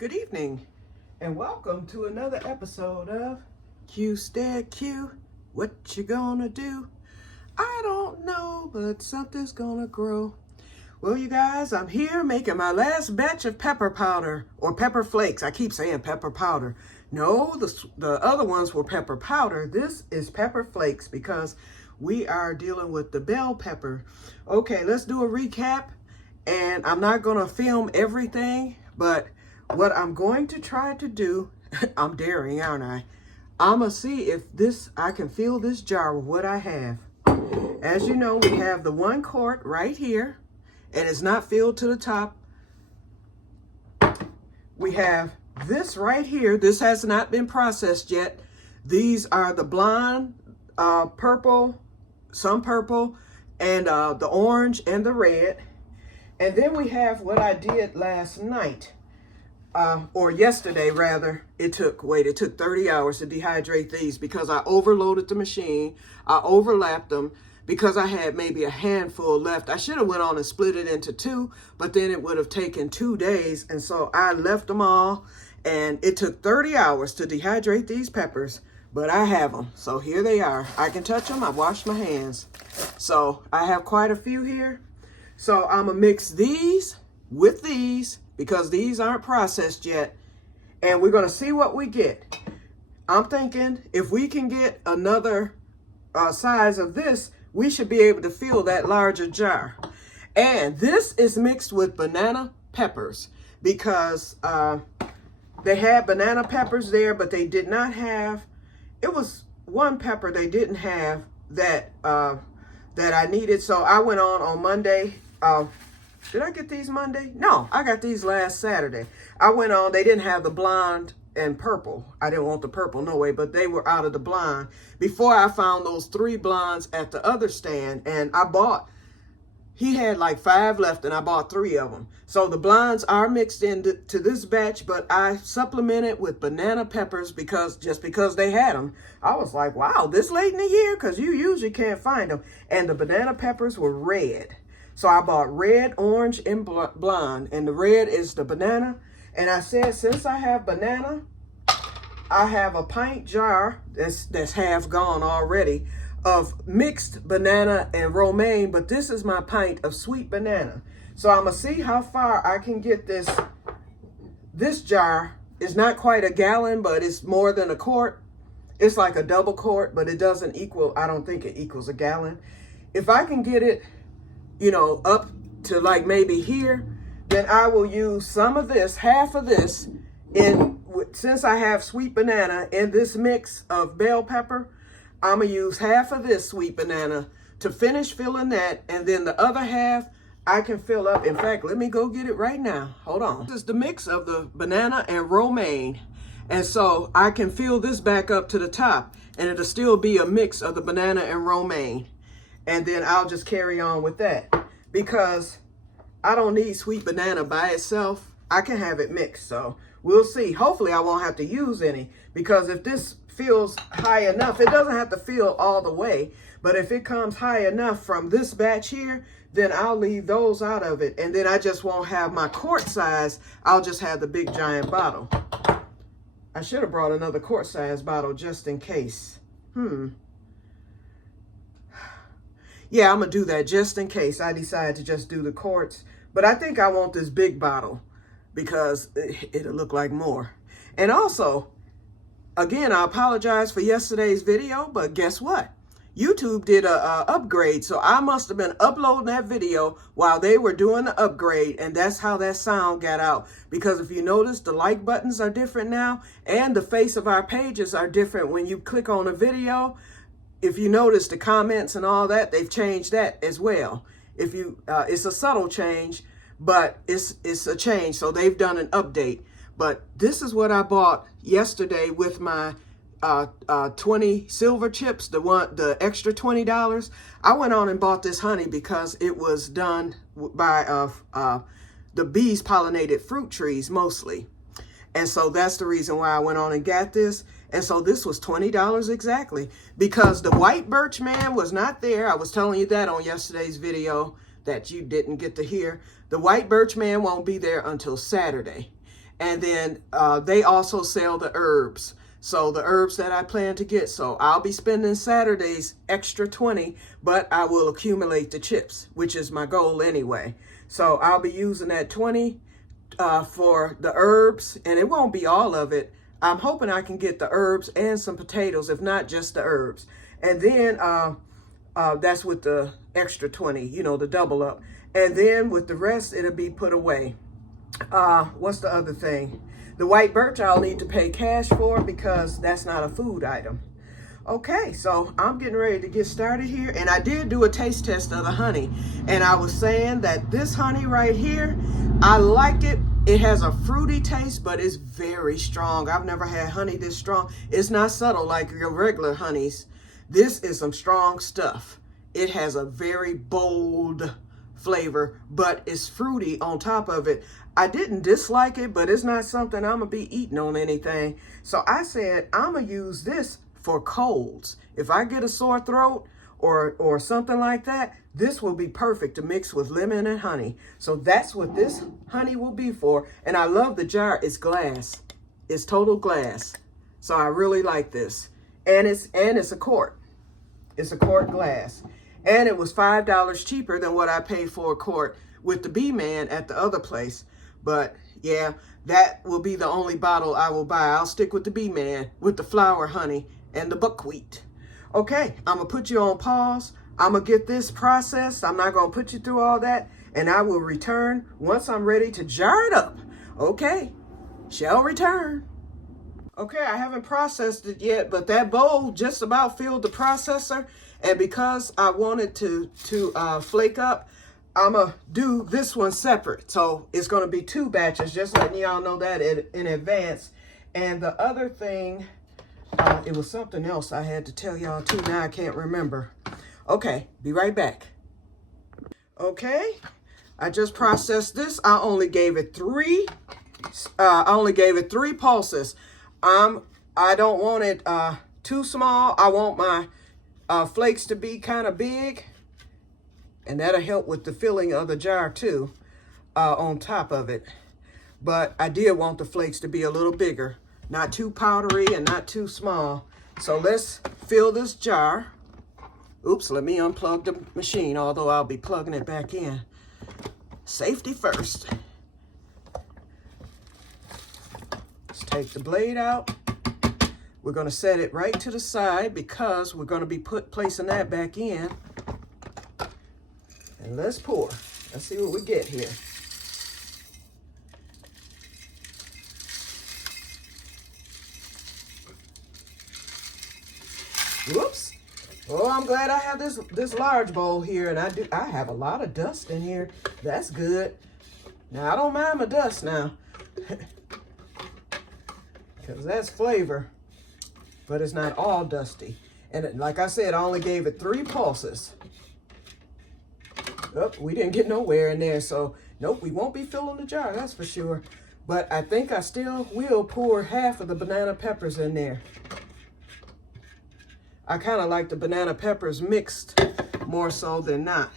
Good evening, and welcome to another episode of Que-stead-Que. What you gonna do? I don't know, but something's gonna grow. Well, you guys, I'm here making my last batch of pepper powder, or pepper flakes. I keep saying pepper powder. No, the other ones were pepper powder. This is pepper flakes because we are dealing with the bell pepper. Okay, let's do a recap. And I'm not gonna film everything, but what I'm going to try to do, I'm daring, aren't I? I'm gonna see if I can fill this jar with what I have. As you know, we have the 1 quart right here, and it's not filled to the top. We have this right here. This has not been processed yet. These are the blonde, purple, some purple, and the orange and the red. And then we have what I did last night. Or yesterday rather. It took 30 hours to dehydrate these because I overloaded the machine. I overlapped them because I had maybe a handful left. I should have went on and split it into 2, but then it would have taken 2 days. And so I left them all, and it took 30 hours to dehydrate these peppers, but I have them. So here they are. I can touch them. I washed my hands. So I have quite a few here. So I'm gonna mix these with these because these aren't processed yet, and we're gonna see what we get. I'm thinking if we can get another size of this, we should be able to fill that larger jar. And this is mixed with banana peppers because they had banana peppers there, but they did not have, it was one pepper they didn't have that that I needed. So I went on Monday. Did I get these Monday? No, I got these last Saturday. I went on, they didn't have the blonde and purple. I didn't want the purple, no way, but they were out of the blonde before I found those 3 blondes at the other stand. And he had like 5 left, and I bought 3 of them. So the blondes are mixed into this batch, but I supplemented with banana peppers just because they had them. I was like, wow, this late in the year? Because you usually can't find them. And the banana peppers were red. So I bought red, orange, and blonde, and the red is the banana. And I said, since I have banana, I have a pint jar that's half gone already of mixed banana and romaine, but this is my pint of sweet banana. So I'm gonna see how far I can get this. This jar is not quite a gallon, but it's more than a quart. It's like a double quart, but it doesn't equal, I don't think it equals a gallon. If I can get it, you know, up to like maybe here, then I will use some of this, half of this, since I have sweet banana in this mix of bell pepper, I'm gonna use half of this sweet banana to finish filling that, and then the other half I can fill up. In fact, let me go get it right now. Hold on. This is the mix of the banana and romaine, and so I can fill this back up to the top, and it'll still be a mix of the banana and romaine. And then I'll just carry on with that because I don't need sweet banana by itself. I can have it mixed. So we'll see. Hopefully I won't have to use any, because if this feels high enough, it doesn't have to fill all the way, but if it comes high enough from this batch here, then I'll leave those out of it. And then I just won't have my quart size. I'll just have the big giant bottle. I should have brought another quart size bottle just in case. Yeah, I'm going to do that just in case I decide to just do the quarts. But I think I want this big bottle because it'll look like more. And also, again, I apologize for yesterday's video, but guess what? YouTube did a upgrade, so I must have been uploading that video while they were doing the upgrade, and that's how that sound got out. Because if you notice, the like buttons are different now, and the face of our pages are different when you click on a video. If you notice the comments and all that, they've changed that as well. If you, it's a subtle change, but it's a change. So they've done an update. But this is what I bought yesterday with my 20 silver chips, the extra $20. I went on and bought this honey because it was done by the bees pollinated fruit trees mostly. And so that's the reason why I went on and got this. And so this was $20 exactly because the white birch man was not there. I was telling you that on yesterday's video that you didn't get to hear. The white birch man won't be there until Saturday. And then they also sell the herbs. So the herbs that I plan to get. So I'll be spending Saturdays extra 20, but I will accumulate the chips, which is my goal anyway. So I'll be using that 20 for the herbs, and it won't be all of it. I'm hoping I can get the herbs and some potatoes, if not just the herbs. And then that's with the extra 20, you know, the double up. And then with the rest, it'll be put away. What's the other thing? The white birch I'll need to pay cash for because that's not a food item. Okay, so I'm getting ready to get started here. And I did do a taste test of the honey. And I was saying that this honey right here, I like it. It has a fruity taste, but it's very strong. I've never had honey this strong. It's not subtle like your regular honeys. This is some strong stuff. It has a very bold flavor, but it's fruity on top of it. I didn't dislike it, but it's not something I'm gonna be eating on anything. So I said, I'm gonna use this for colds. If I get a sore throat or something like that, this will be perfect to mix with lemon and honey. So that's what this honey will be for. And I love the jar. It's glass. It's total glass. So I really like this. And it's a quart. It's a quart glass. And it was $5 cheaper than what I paid for a quart with the B-Man at the other place. But yeah, that will be the only bottle I will buy. I'll stick with the B-Man with the flour honey and the buckwheat. Okay, I'm going to put you on pause. I'm going to get this processed. I'm not going to put you through all that. And I will return once I'm ready to jar it up. Okay, shall return. Okay, I haven't processed it yet, but that bowl just about filled the processor. And because I wanted to flake up, I'm going to do this one separate. So it's going to be 2 batches, just letting y'all know that in advance. And the other thing, it was something else I had to tell y'all too. Now I can't remember. Okay, be right back. Okay, I just processed this. I only gave it 3 pulses. I don't want it too small. I want my flakes to be kind of big. And that'll help with the filling of the jar too, on top of it. But I did want the flakes to be a little bigger, not too powdery and not too small. So let's fill this jar. Oops, let me unplug the machine, although I'll be plugging it back in. Safety first. Let's take the blade out. We're going to set it right to the side because we're going to be placing that back in. And let's pour. Let's see what we get here. Whoops. Oh, I'm glad I have this large bowl here, and I have a lot of dust in here. That's good. Now I don't mind my dust now. Because that's flavor. But it's not all dusty. And like I said, I only gave it 3 pulses. Oh, we didn't get nowhere in there, so nope, we won't be filling the jar, that's for sure. But I think I still will pour half of the banana peppers in there. I kind of like the banana peppers mixed more so than not.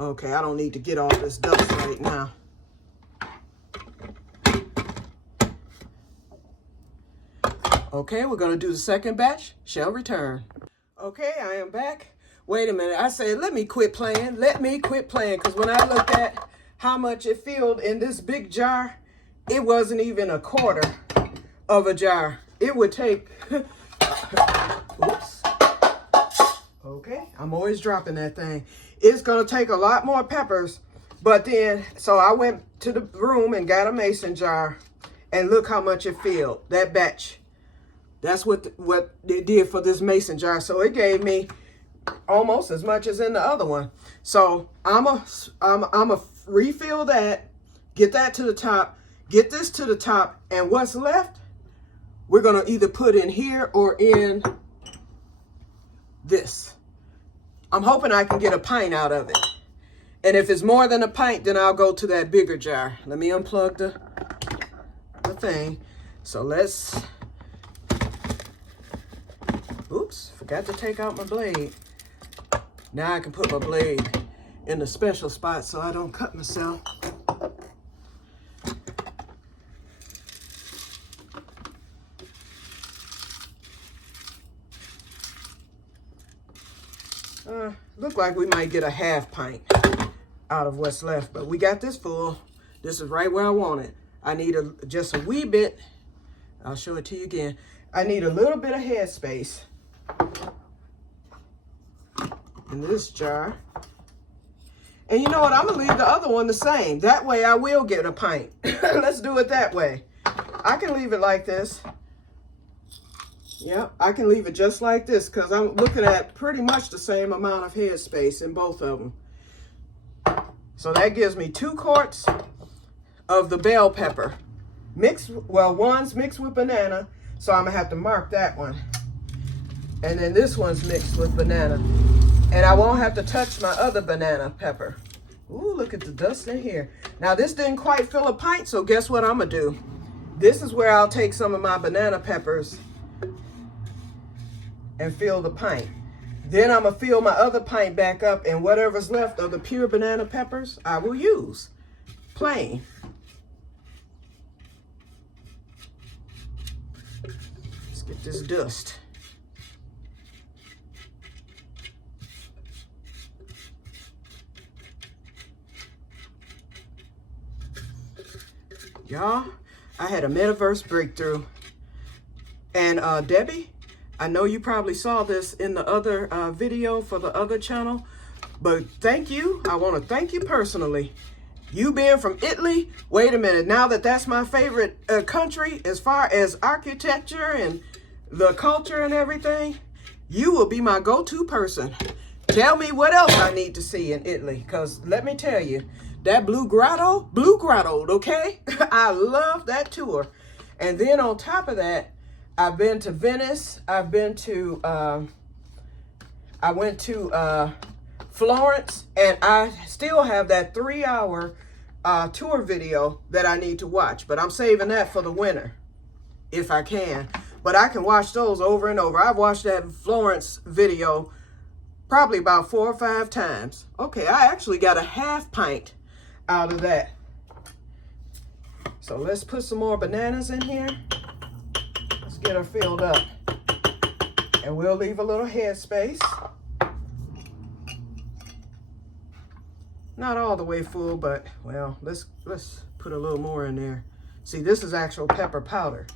Okay, I don't need to get all this dust right now. Okay, we're going to do the second batch. Shall return. Okay, I am back. Wait a minute. I said, let me quit playing. Let me quit playing. Because when I looked at how much it filled in this big jar, it wasn't even a quarter of a jar. It would take... Oops. Okay, I'm always dropping that thing. It's going to take a lot more peppers. But then, so I went to the room and got a mason jar. And look how much it filled, that batch. That's what it did for this mason jar. So it gave me almost as much as in the other one. So I'm a refill that, get that to the top, get this to the top, and what's left, we're going to either put in here or in this. I'm hoping I can get a pint out of it. And if it's more than a pint, then I'll go to that bigger jar. Let me unplug the thing. So let's... Oops, forgot to take out my blade. Now I can put my blade in the special spot so I don't cut myself. look like we might get a half pint out of what's left, but we got this full. This is right where I want it. I need just a wee bit. I'll show it to you again. I need a little bit of headspace in this jar. And you know what? I'm going to leave the other one the same. That way I will get a pint. Let's do it that way. I can leave it like this. Yeah, I can leave it just like this because I'm looking at pretty much the same amount of headspace in both of them. So that gives me 2 quarts of the bell pepper. One's mixed with banana, so I'm going to have to mark that one. And then this one's mixed with banana. And I won't have to touch my other banana pepper. Ooh, look at the dust in here. Now, this didn't quite fill a pint, so guess what I'm going to do? This is where I'll take some of my banana peppers and fill the pint. Then I'm going to fill my other pint back up, and whatever's left of the pure banana peppers, I will use plain. Let's get this dust. Y'all, I had a metaverse breakthrough. And Debbie, I know you probably saw this in the other video for the other channel, but thank you. I want to thank you personally. You being from Italy, wait a minute, now that's my favorite country as far as architecture and the culture and everything, you will be my go-to person. Tell me what else I need to see in Italy, because let me tell you, that Blue Grotto, okay? I love that tour. And then on top of that, I've been to Venice. I've been to, I went to Florence, and I still have that 3-hour tour video that I need to watch. But I'm saving that for the winter, if I can. But I can watch those over and over. I've watched that Florence video probably about 4 or 5 times. Okay, I actually got a half pint out of that. So let's put some more bananas in here. Let's get her filled up. And we'll leave a little headspace. Not all the way full, but well, let's put a little more in there. See, this is actual pepper powder.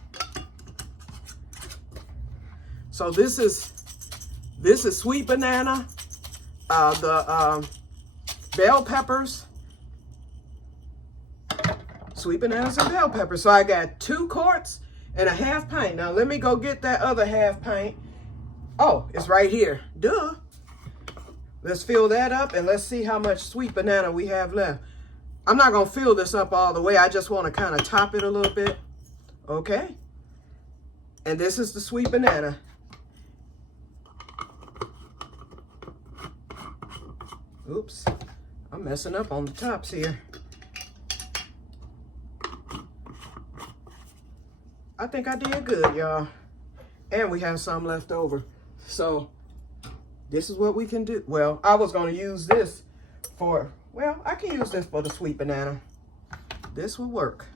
So this is sweet banana, the bell peppers, sweet bananas and bell peppers. So I got 2 quarts and a half pint. Now let me go get that other half pint. Oh, it's right here. Duh. Let's fill that up and let's see how much sweet banana we have left. I'm not going to fill this up all the way. I just want to kind of top it a little bit. Okay. And this is the sweet banana. Oops. I'm messing up on the tops here. I think I did good, y'all. And we have some left over. So this is what we can do. Well, I was going to use this for, well, I can use this for the sweet banana. This will work.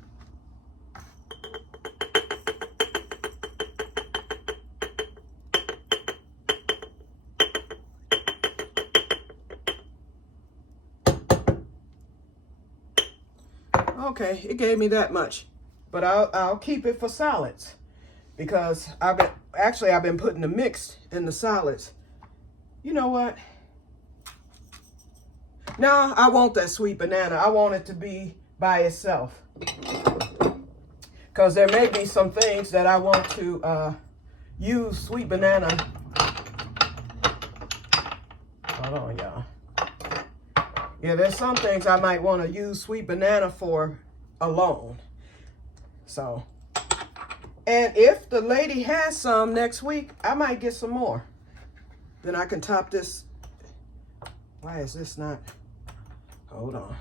Okay, it gave me that much. But I'll keep it for solids because I've been putting the mix in the solids. You know what? Now I want that sweet banana. I want it to be by itself because there may be some things that I want to use sweet banana. Hold on, y'all. Yeah, there's some things I might want to use sweet banana for alone. So, and if the lady has some next week, I might get some more. Then I can top this. Why is this not? Hold on.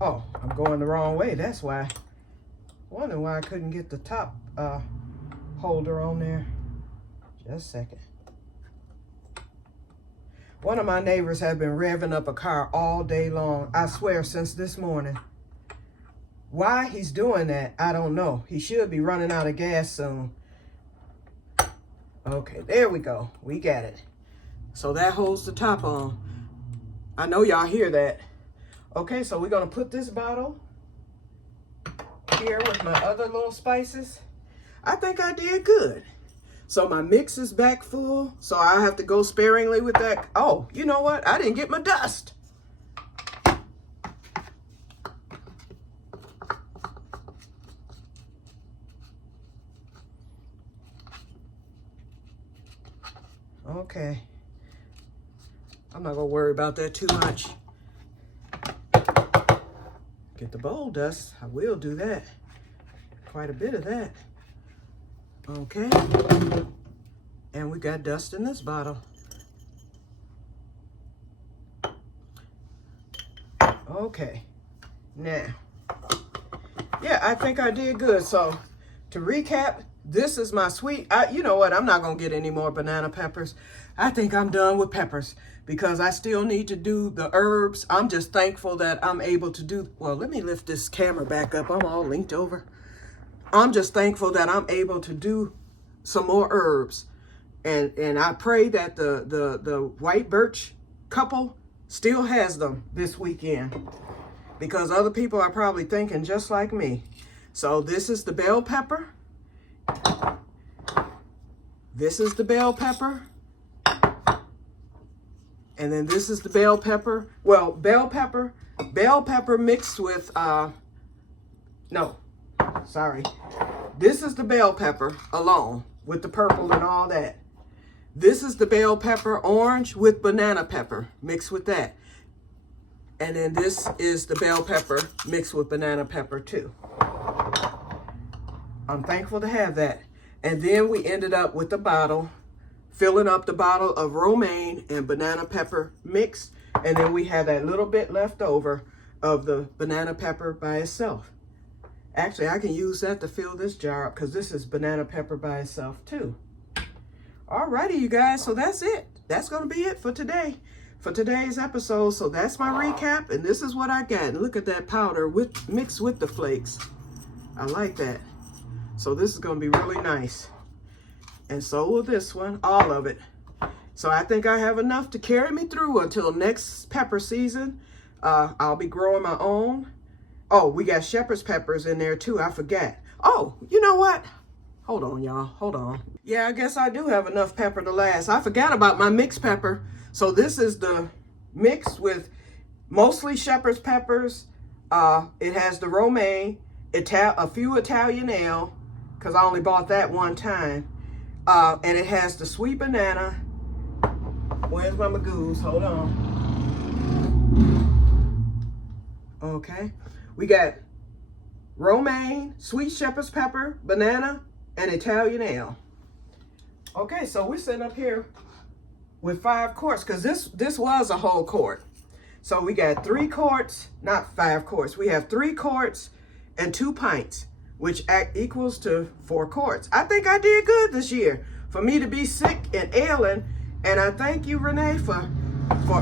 Oh, I'm going the wrong way. That's why. Wondering why I couldn't get the top holder on there. Just a second. One of my neighbors has been revving up a car all day long, I swear, since this morning. Why he's doing that, I don't know. He should be running out of gas soon. Okay, there we go. We got it. So that holds the top on. I know y'all hear that. Okay, so we're gonna put this bottle here with my other little spices. I think I did good. So my mix is back full, so I have to go sparingly with that. Oh, you know what? I didn't get my dust. Okay. I'm not gonna worry about that too much. Get the bowl dust. I will do that. Quite a bit of that. Okay. And we got dust in this bottle. Okay. Now, yeah, I think I did good. So to recap, this is my sweet, you know what, I'm not gonna get any more banana peppers. I think I'm done with peppers because I still need to do the herbs. I'm just thankful that I'm able to do, well, let me lift this camera back up. I'm all linked over. I'm just thankful that I'm able to do some more herbs. And I pray that the white birch couple still has them this weekend, because other people are probably thinking just like me. So this is the bell pepper. This is the bell pepper. And then this is the bell pepper. Well, bell pepper mixed with, no, sorry. This is the bell pepper alone with the purple and all that. This is the bell pepper orange with banana pepper mixed with that. And then this is the bell pepper mixed with banana pepper too. I'm thankful to have that. And then we ended up with the bottle, filling up the bottle of romaine and banana pepper mixed. And then we have that little bit left over of the banana pepper by itself. Actually, I can use that to fill this jar up because this is banana pepper by itself too. Alrighty, you guys, so that's it. That's gonna be it for today, for today's episode. So that's my recap, and this is what I got. And look at that powder mixed with the flakes. I like that. So this is gonna be really nice. And so will this one, all of it. So I think I have enough to carry me through until next pepper season. I'll be growing my own. Oh, we got shepherd's peppers in there too, I forgot. Oh, you know what? Hold on, y'all, hold on. Yeah, I guess I do have enough pepper to last. I forgot about my mixed pepper. So this is the mix with mostly shepherd's peppers. It has the romaine, a few Italian ale, because I only bought that one time. And it has the sweet banana. Where's my magoos? Hold on. Okay. We got romaine, sweet shepherd's pepper, banana, and Italian ale. Okay, so we're sitting up here with 5 quarts, because this was a whole quart. So we got 3 quarts, not 5 quarts. We have 3 quarts and 2 pints, which equals to 4 quarts. I think I did good this year for me to be sick and ailing. And I thank you, Renee, for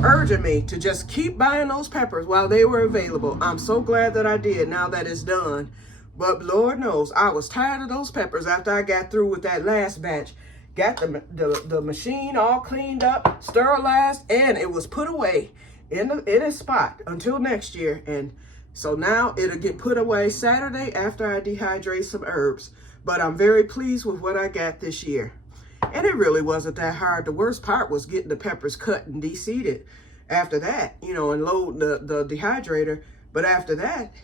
urging me to just keep buying those peppers while they were available. I'm so glad that I did now that it's done. But Lord knows, I was tired of those peppers after I got through with that last batch. Got the machine all cleaned up, sterilized, and it was put away in its spot until next year. And so now it'll get put away Saturday after I dehydrate some herbs. But I'm very pleased with what I got this year. And it really wasn't that hard. The worst part was getting the peppers cut and de-seeded after that, you know, and load the dehydrator. But after that,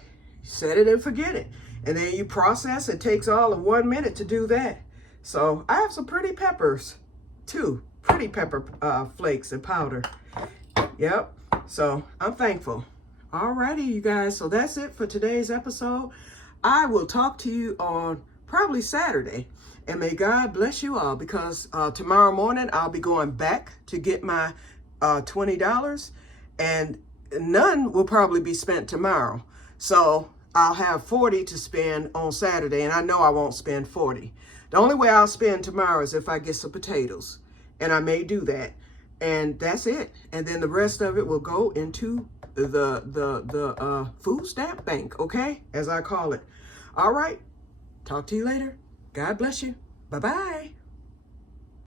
set it and forget it. And then you process. It takes all of 1 minute to do that. So I have some pretty peppers too. Pretty pepper flakes and powder. Yep. So I'm thankful. Alrighty, you guys. So that's it for today's episode. I will talk to you on probably Saturday. And may God bless you all, because tomorrow morning I'll be going back to get my $20, and none will probably be spent tomorrow. So I'll have 40 to spend on Saturday, and I know I won't spend 40. The only way I'll spend tomorrow is if I get some potatoes, and I may do that. And that's it. And then the rest of it will go into the food stamp bank, okay? As I call it. All right. Talk to you later. God bless you. Bye-bye.